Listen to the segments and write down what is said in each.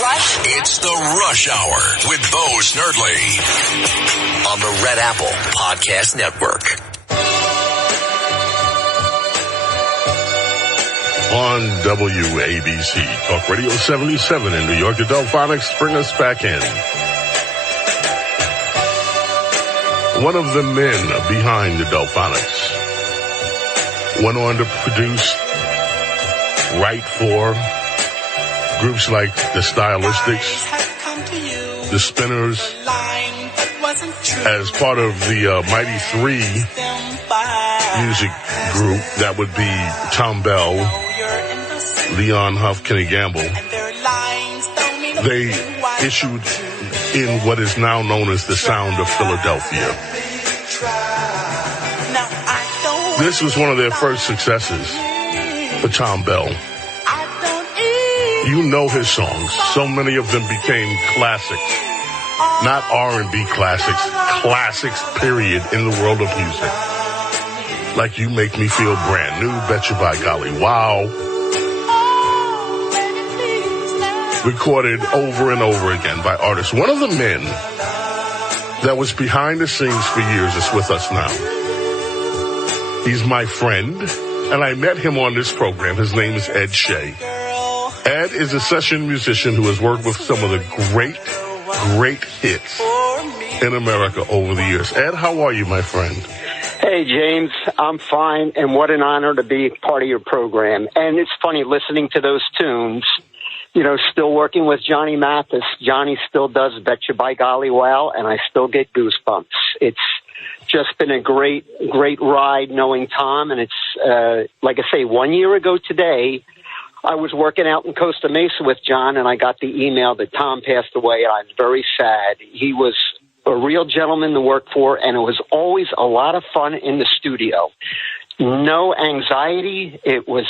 Rush. It's the Rush Hour with Bo Snerdley on the Red Apple Podcast Network. On WABC, Talk Radio 77 in New York, the Delphonics bring us back in. One of the men behind the Delphonics went on to produce, write for groups like the Stylistics, the Spinners, as part of the Mighty Three music group. That would be Thom Bell, Leon Huff, Kenny Gamble. They issued in what is now known as the Sound of Philadelphia. This was one of their first successes for Thom Bell. You know his songs. So many of them became classics. Not R&B classics. Classics, period, in the world of music. Like You Make Me Feel Brand New, Betcha by Golly Wow. Recorded over and over again by artists. One of the men that was behind the scenes for years is with us now. He's my friend, and I met him on this program. His name is Ed Shea. Ed is a session musician who has worked with some of the great hits in America over the years. Ed, how are you, my friend? Hey, James, I'm fine, and what an honor to be part of your program. And it's funny listening to those tunes, you know, still working with Johnny Mathis. Johnny still does Betcha by Golly Wow, and I still get goosebumps. It's just been a great ride knowing Thom, and it's, like I say, 1 year ago today, I was working out in Costa Mesa with John, and I got the email that Thom passed away, and I was very sad. He was a real gentleman to work for, and it was always a lot of fun in the studio. No anxiety. It was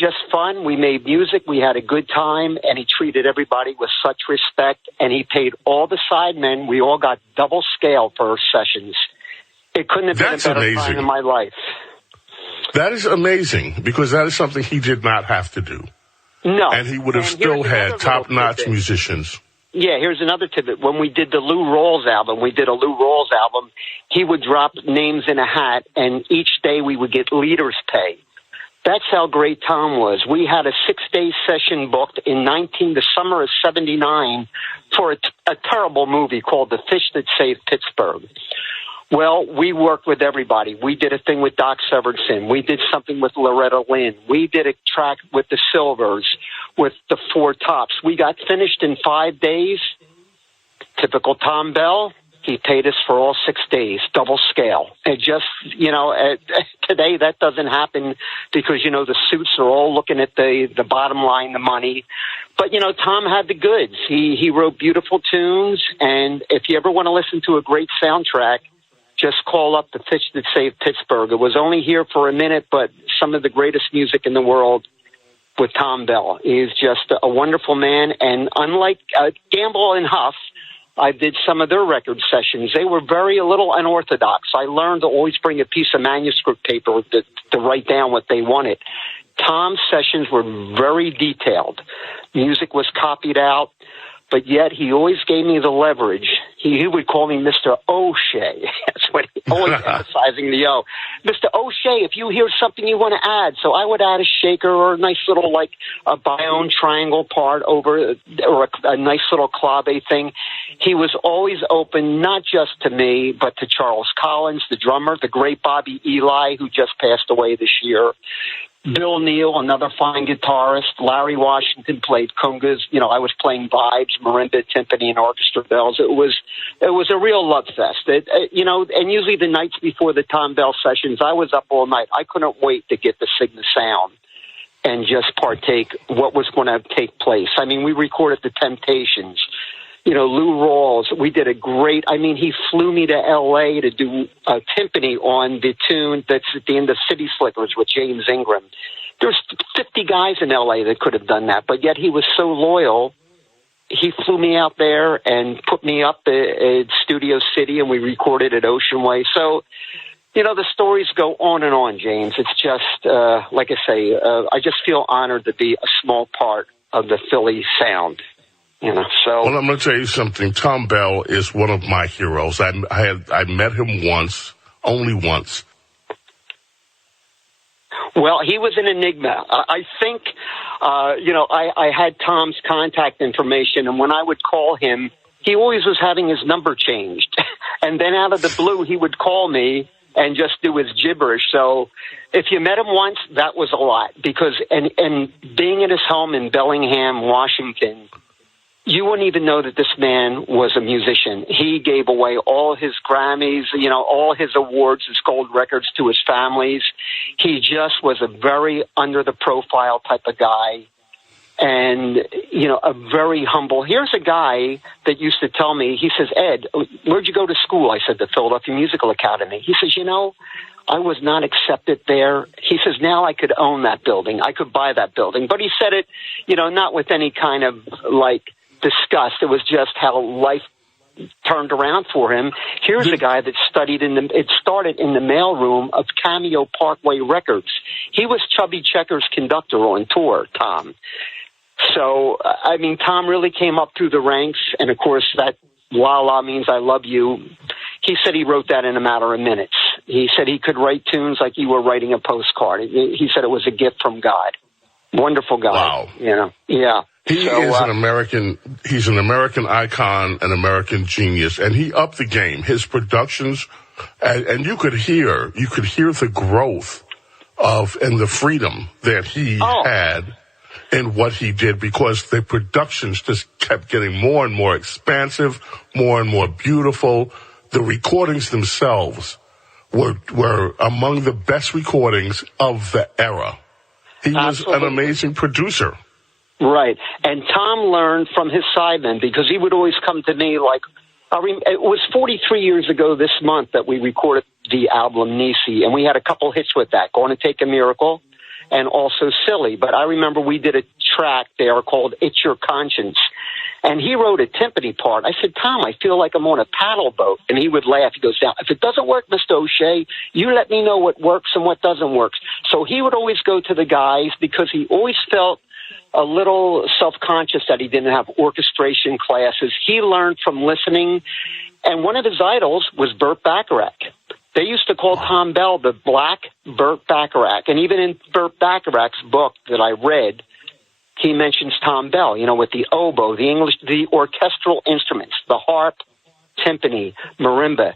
just fun. We made music. We had a good time, and he treated everybody with such respect, and he paid all the sidemen. We all got double scale for sessions. It couldn't have been a better time in my life. That is amazing, because that is something he did not have to do. No. And he would have still had top-notch musicians. Yeah, here's another tidbit. When we did the Lou Rawls album, he would drop names in a hat, and each day we would get leaders' pay. That's how great Thom was. We had a 6-day session booked in the summer of 79 for a terrible movie called The Fish That Saved Pittsburgh. Well, we worked with everybody. We did a thing with Doc Severinsen. We did something with Loretta Lynn. We did a track with the Silvers, with the Four Tops. We got finished in 5 days. Typical Thom Bell. He paid us for all 6 days, double scale. And just, you know, today that doesn't happen because, you know, the suits are all looking at the bottom line, the money. But, you know, Thom had the goods. He wrote beautiful tunes. And if you ever want to listen to a great soundtrack, just call up The Fish That Saved Pittsburgh. It was only here for a minute, but some of the greatest music in the world with Thom Bell. He is just a wonderful man. And unlike Gamble and Huff, I did some of their record sessions. They were a little unorthodox. I learned to always bring a piece of manuscript paper to write down what they wanted. Thom's sessions were very detailed. Music was copied out, but yet he always gave me the leverage. He would call me Mr. O'Shea. That's what he always emphasizing the O. Mr. O'Shea, if you hear something you want to add. So I would add a shaker or a nice little, like, a bione triangle part over, or a nice little clave thing. He was always open, not just to me, but to Charles Collins, the drummer, the great Bobby Eli, who just passed away this year. Bill Neal, another fine guitarist. Larry Washington played congas. You know, I was playing vibes, marimba, timpani, and orchestra bells. It was a real love fest. You know, and usually the nights before the Thom Bell sessions, I was up all night. I couldn't wait to get to sing the sound and just partake what was going to take place. I mean, we recorded The Temptations. You know, Lou Rawls, we did he flew me to L.A. to do a timpani on the tune that's at the end of City Slickers with James Ingram. There's 50 guys in L.A. that could have done that, but yet he was so loyal. He flew me out there and put me up at Studio City, and we recorded at Ocean Way. So, you know, the stories go on and on, James. It's just, like I say, I just feel honored to be a small part of the Philly sound. So. Well, I'm going to tell you something. Thom Bell is one of my heroes. I met him once, only once. Well, he was an enigma. I think, I had Tom's contact information, and when I would call him, he always was having his number changed. And then out of the blue, he would call me and just do his gibberish. So if you met him once, that was a lot. Because, and being at his home in Bellingham, Washington, you wouldn't even know that this man was a musician. He gave away all his Grammys, all his awards, his gold records to his families. He just was a very under-the-profile type of guy and, a very humble. Here's a guy that used to tell me, he says, Ed, where'd you go to school? I said, the Philadelphia Musical Academy. He says, I was not accepted there. He says, now I could own that building. I could buy that building. But he said it, not with any kind of, disgust. It was just how life turned around for him. Here's a guy that started in the mailroom of Cameo Parkway Records. He was Chubby Checker's conductor on tour, Thom. So, Thom really came up through the ranks, and of course that La La means I love you. He said he wrote that in a matter of minutes. He said he could write tunes like you were writing a postcard. He said it was a gift from God. Wonderful guy. Wow. Yeah. He is an American. He's an American icon, an American genius, and he upped the game. His productions, and you could hear the growth and the freedom that he had in what he did, because the productions just kept getting more and more expansive, more and more beautiful. The recordings themselves were among the best recordings of the era. He was an amazing producer. Right. And Thom learned from his sidemen, because he would always come to me it was 43 years ago this month that we recorded the album Nisi, and we had a couple hits with that, Going to Take a Miracle and also Silly. But I remember we did a track there called It's Your Conscience, and he wrote a timpani part. I said, Thom, I feel like I'm on a paddle boat. And he would laugh. He goes, if it doesn't work, Mr. O'Shea, you let me know what works and what doesn't work. So he would always go to the guys, because he always felt a little self-conscious that he didn't have orchestration classes. He learned from listening, and one of his idols was Burt Bacharach. They used to call Thom Bell the Black Burt Bacharach, and even in Burt Bacharach's book that I read, he mentions Thom Bell, with the oboe, the orchestral instruments, the harp, timpani, marimba.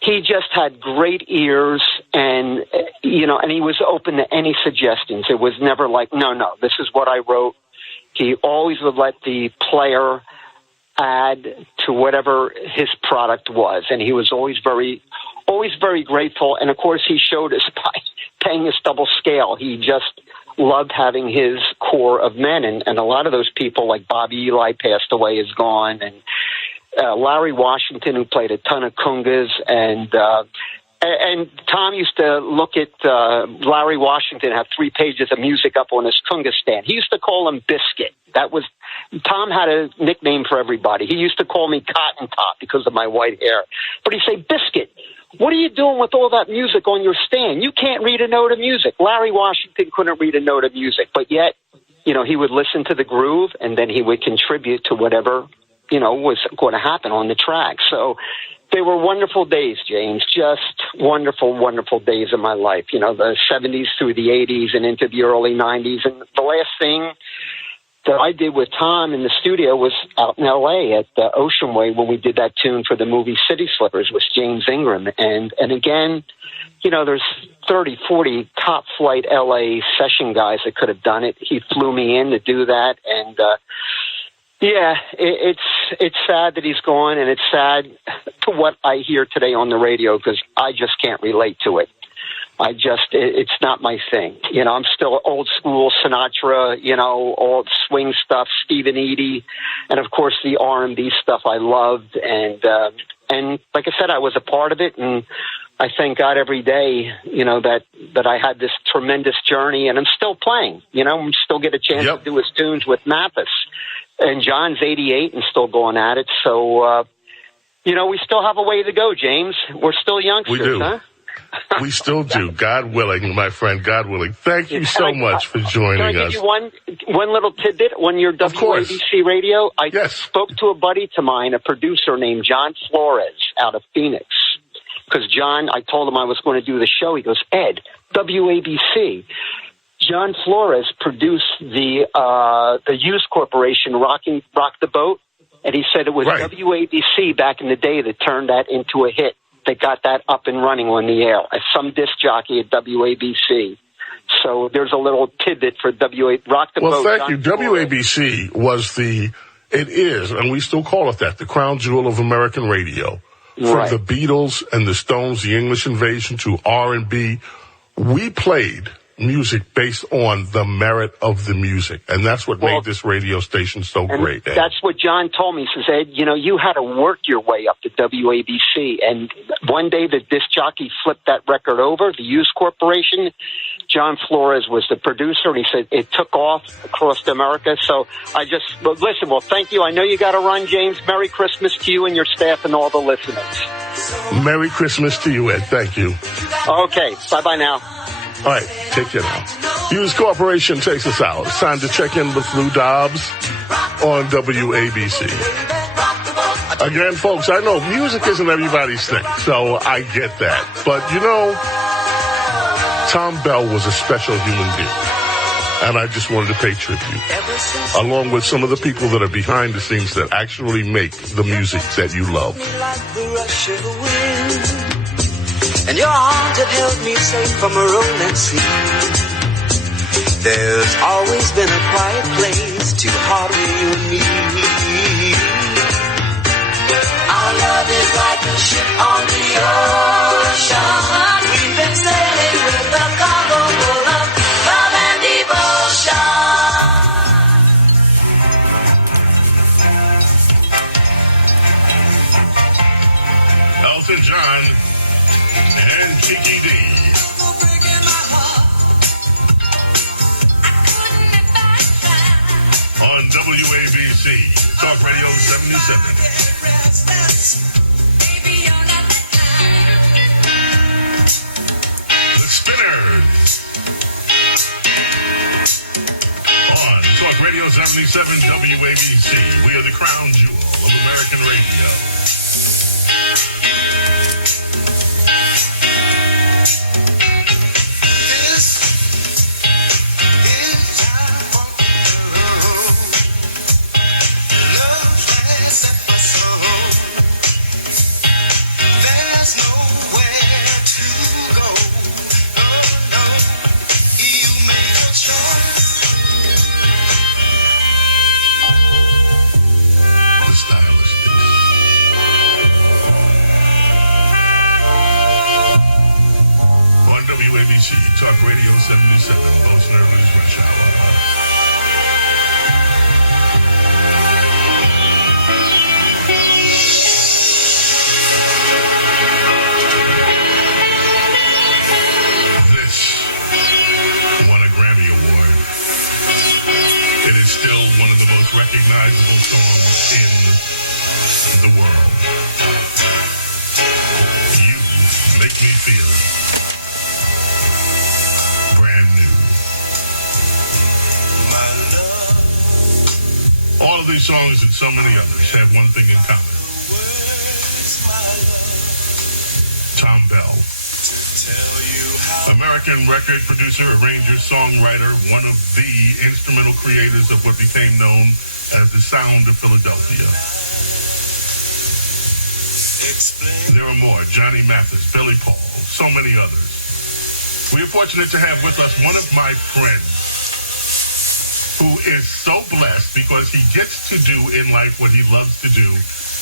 He just had great ears, and and he was open to any suggestions. It was never like, no, this is what I wrote. He always would let the player add to whatever his product was, and he was always very grateful. And of course, he showed us by paying us double scale. He just loved having his core of men, and a lot of those people, like Bobby Eli, passed away, is gone, and Larry Washington, who played a ton of congas, and Thom used to look at Larry Washington, have 3 pages of music up on his conga stand. He used to call him Biscuit. Thom had a nickname for everybody. He used to call me Cotton Top because of my white hair. But he'd say, Biscuit, what are you doing with all that music on your stand? You can't read a note of music. Larry Washington couldn't read a note of music, but yet, he would listen to the groove, and then he would contribute to whatever was going to happen on the track. So they were wonderful days, James, just wonderful, wonderful days of my life, the 70s through the 80s and into the early 90s. And the last thing that I did with Thom in the studio was out in L.A. at the Ocean Way when we did that tune for the movie City Slippers with James Ingram. And again, there's 30, 40 top flight L.A. session guys that could have done it. He flew me in to do that. And, it's sad that he's gone, and it's sad to what I hear today on the radio, because I just can't relate to it. It's not my thing. I'm still old school Sinatra, old swing stuff, Stephen Eady, and of course the R&B stuff I loved. And like I said, I was a part of it, and I thank God every day, that I had this tremendous journey, and I'm still playing, I still get a chance to do his tunes with Mathis. And John's 88 and still going at it. So, we still have a way to go, James. We're still youngsters, we do. huh? We still do. God willing, my friend, God willing. Thank you so much for joining us. Can I give you one little tidbit? When you're WABC radio, I spoke to a buddy of mine, a producer named John Flores out of Phoenix. Because John, I told him I was going to do the show. He goes, Ed, WABC. John Flores produced the Hughes Corporation Rock the Boat, and he said it was WABC back in the day that turned that into a hit. They got that up and running on the air as some disc jockey at WABC. So there's a little tidbit for Rock the Boat. Well, thank you. WABC was it is, and we still call it that, the crown jewel of American radio. From the Beatles and the Stones, the English Invasion to R&B, we played music based on the merit of the music. And that's what made this radio station so great. Ed. That's what John told me. He says, Ed, you had to work your way up to WABC. And one day the disc jockey flipped that record over, the Hughes Corporation. John Flores was the producer, and he said it took off across America. So listen, thank you. I know you got to run, James. Merry Christmas to you and your staff and all the listeners. Merry Christmas to you, Ed. Thank you. Okay. Bye-bye now. All right, take care now. Hughes Corporation takes us out. It's time to check in with Lou Dobbs on WABC. Again, folks, I know music isn't everybody's thing, so I get that. But, Thom Bell was a special human being, and I just wanted to pay tribute, along with some of the people that are behind the scenes that actually make the music that you love. And your arms have held me safe from a rolling sea. There's always been a quiet place to harbor you and me. Our love is like a ship on the ocean. We've been sailing with a cargo full of love and devotion. Elton John and Kiki D. On WABC, Talk Radio 77. The Spinners. On Talk Radio 77 WABC. We are the crown jewel of American radio. WABC, Talk Radio 77, most nervous rush hour. This won a Grammy Award. It is still one of the most recognizable songs in the world. You Make Me Feel. All of these songs and so many others have one thing in common. Thom Bell. American record producer, arranger, songwriter, one of the instrumental creators of what became known as the sound of Philadelphia. There are more. Johnny Mathis, Billy Paul, so many others. We are fortunate to have with us one of my friends who is so blessed because he gets to do in life what he loves to do,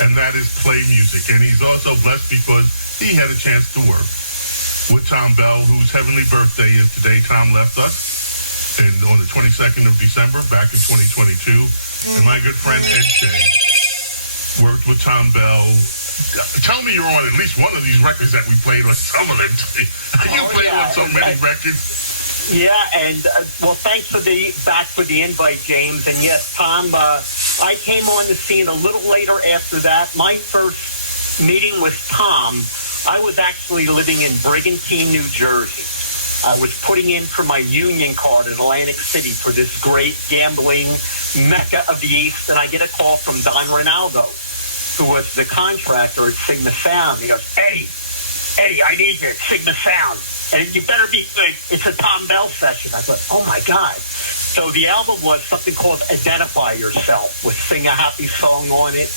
and that is play music. And he's also blessed because he had a chance to work with Thom Bell, whose heavenly birthday is today. Thom left us on the 22nd of December back in 2022. And my good friend Ed Shea worked with Thom Bell. Tell me you're on at least one of these records that we played on some of them. You played on so many records. Yeah, and thanks for the invite, James. And yes, Thom, I came on the scene a little later after that. My first meeting with Thom, I was actually living in Brigantine, New Jersey. I was putting in for my union card in Atlantic City for this great gambling mecca of the East, and I get a call from Don Ronaldo, who was the contractor at Sigma Sound. He goes, Eddie, I need you at Sigma Sound, and you better be good. It's a Thom Bell session. I thought, oh, my God. So the album was something called Identify Yourself with Sing a Happy Song on it,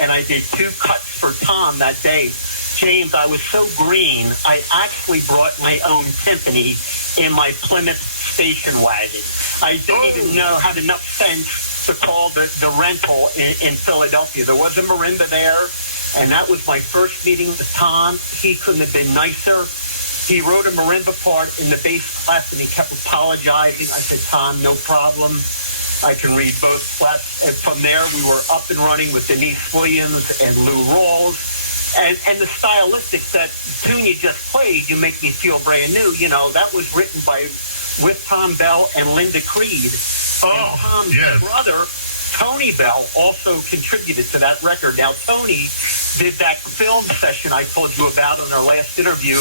and I did 2 cuts for Thom that day. James, I was so green, I actually brought my own timpani in my Plymouth station wagon. I didn't even know, had enough sense to call the rental in Philadelphia. There was a marimba there, and that was my first meeting with Thom. He couldn't have been nicer. He wrote a marimba part in the bass clef, and he kept apologizing. I said, Thom, no problem. I can read both clefs. And from there, we were up and running with Denise Williams and Lou Rawls. And the stylistics, that tune you just played, You Make Me Feel Brand New, you know, that was written with Thom Bell and Linda Creed. And Tom's brother, Tony Bell, also contributed to that record. Now, Tony did that film session I told you about in our last interview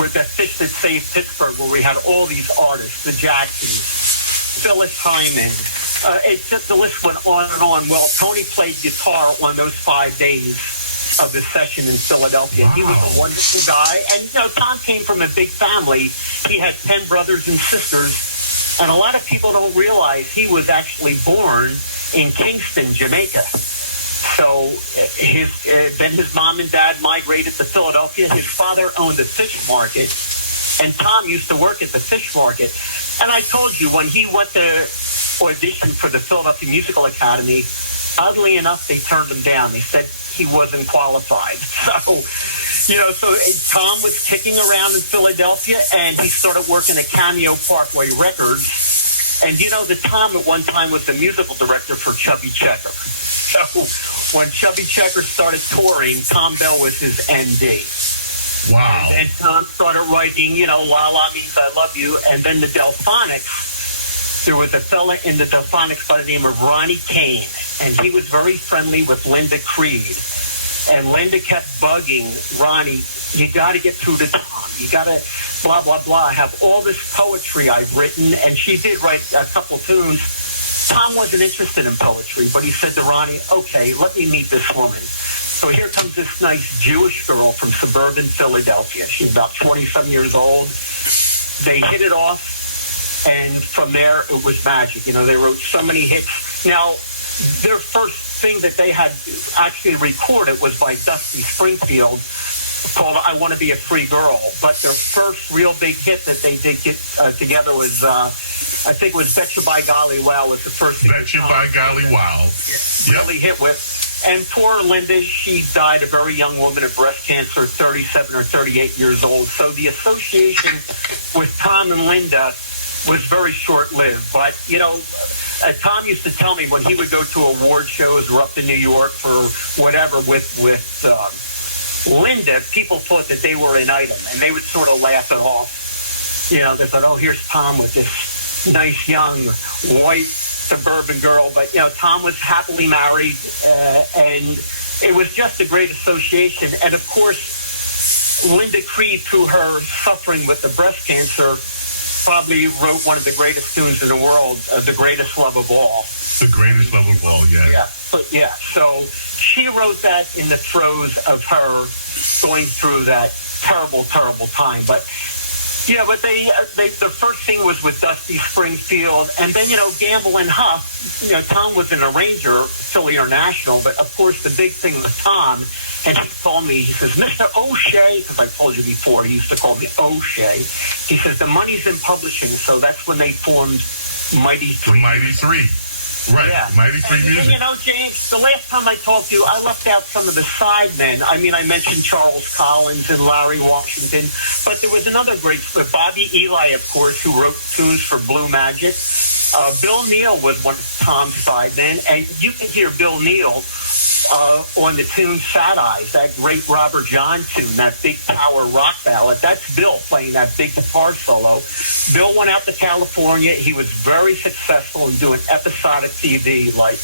with The Fish That Saved Pittsburgh, where we had all these artists, the Jacksons, Phyllis Hyman. The list went on and on. Well, Tony played guitar on those 5 days of the session in Philadelphia. Wow. He was a wonderful guy. And, you know, Thom came from a big family. He had 10 brothers and sisters. And a lot of people don't realize he was actually born in Kingston, Jamaica. So then his mom and dad migrated to Philadelphia. His father owned a fish market, and Thom used to work at the fish market. And I told you, when he went to audition for the Philadelphia Musical Academy, oddly enough, they turned him down. They said he wasn't qualified. So, you know, Thom was kicking around in Philadelphia, and he started working at Cameo Parkway Records. And, you know, that Thom at one time was the musical director for Chubby Checker. So when Chubby Checker started touring, Thom Bell was his MD. Wow. And then Thom started writing, you know, La La Means I Love You. And then the Delphonics, there was a fella in the Delphonics by the name of Ronnie Kane. And he was very friendly with Linda Creed. And Linda kept bugging Ronnie, you got to get through to Thom. You got to blah, blah, blah. I have all this poetry I've written. And she did write a couple tunes. Thom wasn't interested in poetry, but he said to Ronnie, okay, let me meet this woman. So here comes this nice Jewish girl from suburban Philadelphia. She's about 20-some years old. They hit it off, and from there it was magic. You know, they wrote so many hits. Now, their first thing that they had actually recorded was by Dusty Springfield, called I Want to Be a Free Girl. But their first real big hit that they did get together was, I think it was Betcha by Golly Wow was the first thing. Betcha by Golly Wow. Really hit with. And poor Linda, she died a very young woman of breast cancer, 37 or 38 years old. So the association with Thom and Linda was very short-lived. But, you know, Thom used to tell me when he would go to award shows or up to New York for whatever with Linda, people thought that they were an item, and they would sort of laugh it off. You know, they thought, oh, here's Thom with this nice young white suburban girl. But, you know, Thom was happily married, and it was just a great association. And, of course, Linda Creed, through her suffering with the breast cancer, probably wrote one of the greatest tunes in the world, The Greatest Love of All. The Greatest Love of All, yeah. Yeah, so she wrote that in the throes of her going through that terrible, terrible time. But, yeah, but the first thing was with Dusty Springfield. And then, you know, Gamble and Huff, you know, Thom was an arranger, Philly International. But, of course, the big thing with Thom, and he told me, he says, Mr. O'Shea, because I told you before, he used to call me O'Shea. He says, the money's in publishing, so that's when they formed Mighty Three. The Mighty Three. Right, yeah. Mighty Three Music. And, you know, James, the last time I talked to you, I left out some of the sidemen. I mean, I mentioned Charles Collins and Larry Washington, but there was another great, Bobby Eli, of course, who wrote tunes for Blue Magic. Bill Neal was one of Thom's sidemen, and you can hear Bill Neal on the tune Fat Eyes, that great Robert John tune, that big power rock ballad. That's Bill playing that big guitar solo. Bill went out to California. He was very successful in doing episodic TV like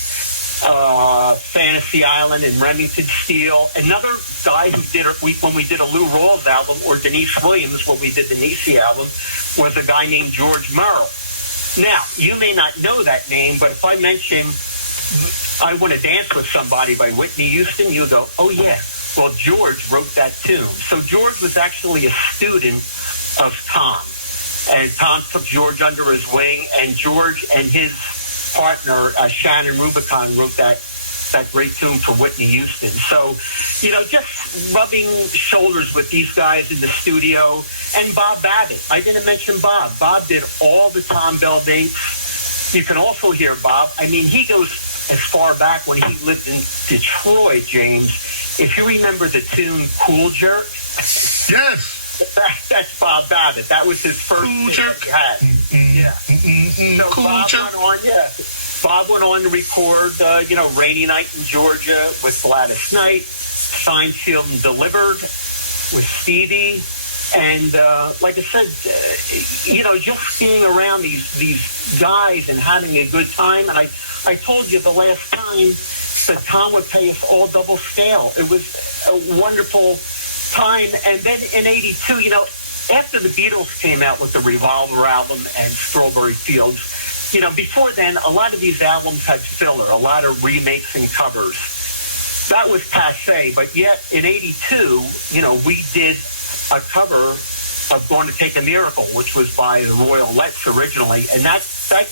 Fantasy Island and Remington Steele. Another guy who did when we did a Lou Rawls album, or Denise Williams when we did the Niecy album, was a guy named George Merrill. Now, you may not know that name, but if I mention I Want to Dance with Somebody by Whitney Houston, you go, oh, yeah. Well, George wrote that tune. So George was actually a student of Thom. And Thom took George under his wing, and George and his partner, Shannon Rubicon, wrote that great tune for Whitney Houston. So, just rubbing shoulders with these guys in the studio. And Bob Babbitt. I didn't mention Bob. Bob did all the Thom Bell dates. You can also hear Bob. I mean, he goes as far back when he lived in Detroit, James. If you remember the tune Cool Jerk. Yes. That's Bob Babbitt. That was his first Cool Jerk. He had. Yeah. So Cool Bob Jerk. Bob went on to record, Rainy Night in Georgia with Gladys Knight, Signed, Sealed, and Delivered with Stevie. And like I said, just being around these guys and having a good time. And I told you the last time that Thom would pay us all double scale. It was a wonderful time. And then in 82, after the Beatles came out with the Revolver album and Strawberry Fields, before then, a lot of these albums had filler, a lot of remakes and covers. That was passé. But yet in 82, we did a cover of Going to Take a Miracle, which was by the Royalettes originally, and that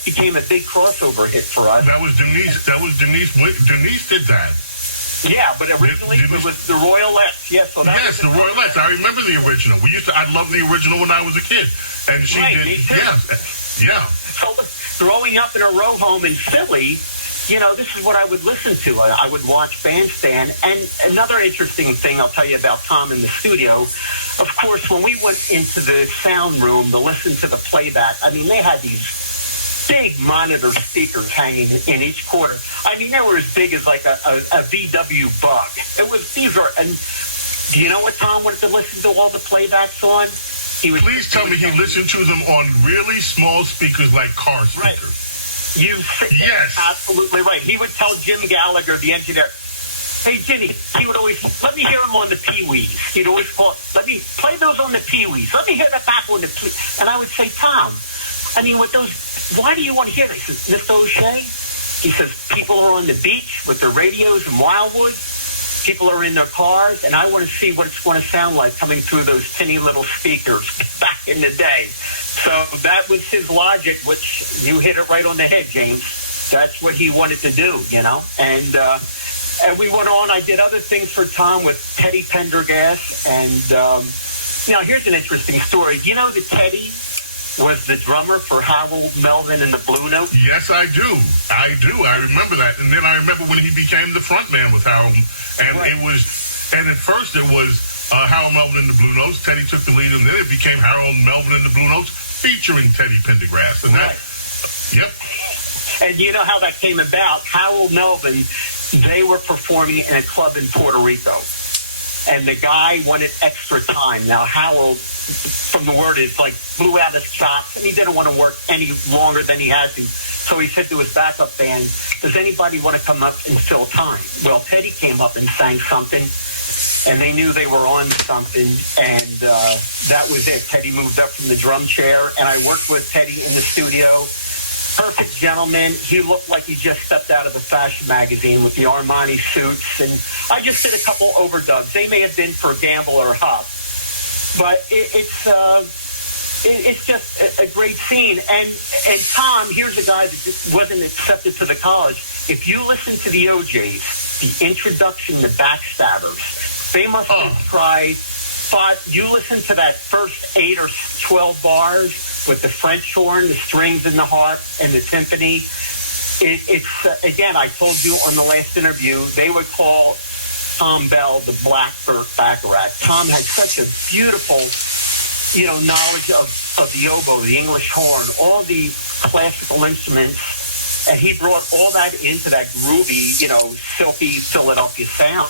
became a big crossover hit for us. That was Denise. Denise did that. Yeah, but originally it was the Royalettes. Yeah, so that yes, the Royalettes. I remember the original. I loved the original when I was a kid, and she did. Me too. Yeah. So growing up in a row home in Philly, this is what I would listen to. I would watch Bandstand. And another interesting thing I'll tell you about Thom in the studio, of course, when we went into the sound room to listen to the playback, I mean, they had these big monitor speakers hanging in each corner. I mean, they were as big as like a VW Bug. And do you know what Thom wanted to listen to all the playbacks on? Please tell me he listened to them on really small speakers like car speakers. Right. Yes. Absolutely right. He would tell Jim Gallagher, the engineer, hey, Jimmy, he would always, let me hear them on the Pee-wees. He'd always call, let me play those on the Pee-wees. Let me hear that back on the Pee-wees. And I would say, Thom, I mean, with those, why do you want to hear that? He says, Mr. O'Shea, he says, people are on the beach with their radios in Wildwood. People are in their cars, and I want to see what it's going to sound like coming through those tinny little speakers back in the day. So that was his logic, which you hit it right on the head, James. That's what he wanted to do, And we went on. I did other things for Thom with Teddy Pendergast. And, here's an interesting story. You know that Teddy was the drummer for Harold Melvin and the Blue Notes? Yes, I do. I remember that. And then I remember when he became the front man with Harold. And right. And at first it was Harold Melvin and the Blue Notes. Teddy took the lead, and then it became Harold Melvin and the Blue Notes featuring Teddy Pendergast. And right. Yep. And you know how that came about? Harold Melvin, they were performing in a club in Puerto Rico. And the guy wanted extra time. Now, Harold, from the word, is like blew out his chops, and he didn't want to work any longer than he had to. So he said to his backup band, does anybody want to come up and fill time? Well, Teddy came up and sang something, and they knew they were on something, and that was it. Teddy moved up from the drum chair, and I worked with Teddy in the studio. Perfect gentleman. He looked like he just stepped out of a fashion magazine with the Armani suits, and I just did a couple overdubs. They may have been for Gamble or Huff, but it's just a great scene. And Thom, here's a guy that just wasn't accepted to the college. If you listen to the OJs, the introduction to Backstabbers, they must have tried. You listen to that first 8 or 12 bars with the French horn, the strings and the harp and the timpani. It's again, I told you on the last interview, they would call Thom Bell the Blackbird Baccarat. Thom had such a beautiful, knowledge of the oboe, the English horn, all the classical instruments, and he brought all that into that groovy, silky Philadelphia sound.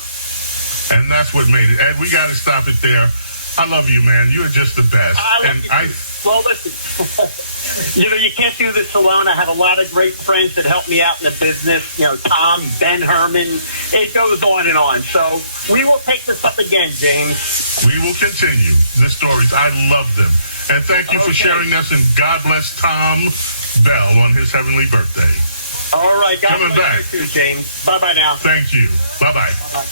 And that's what made it. Ed, we got to stop it there. I love you, man. You're just the best. I love and you. Well, listen, you can't do this alone. I have a lot of great friends that help me out in the business. Thom, Ben Herman. It goes on and on. So we will take this up again, James. We will continue the stories. I love them. And thank you for sharing us. And God bless Thom Bell on his heavenly birthday. All right. God Coming bless back. you too, James. Bye-bye now. Thank you. Bye-bye. Bye.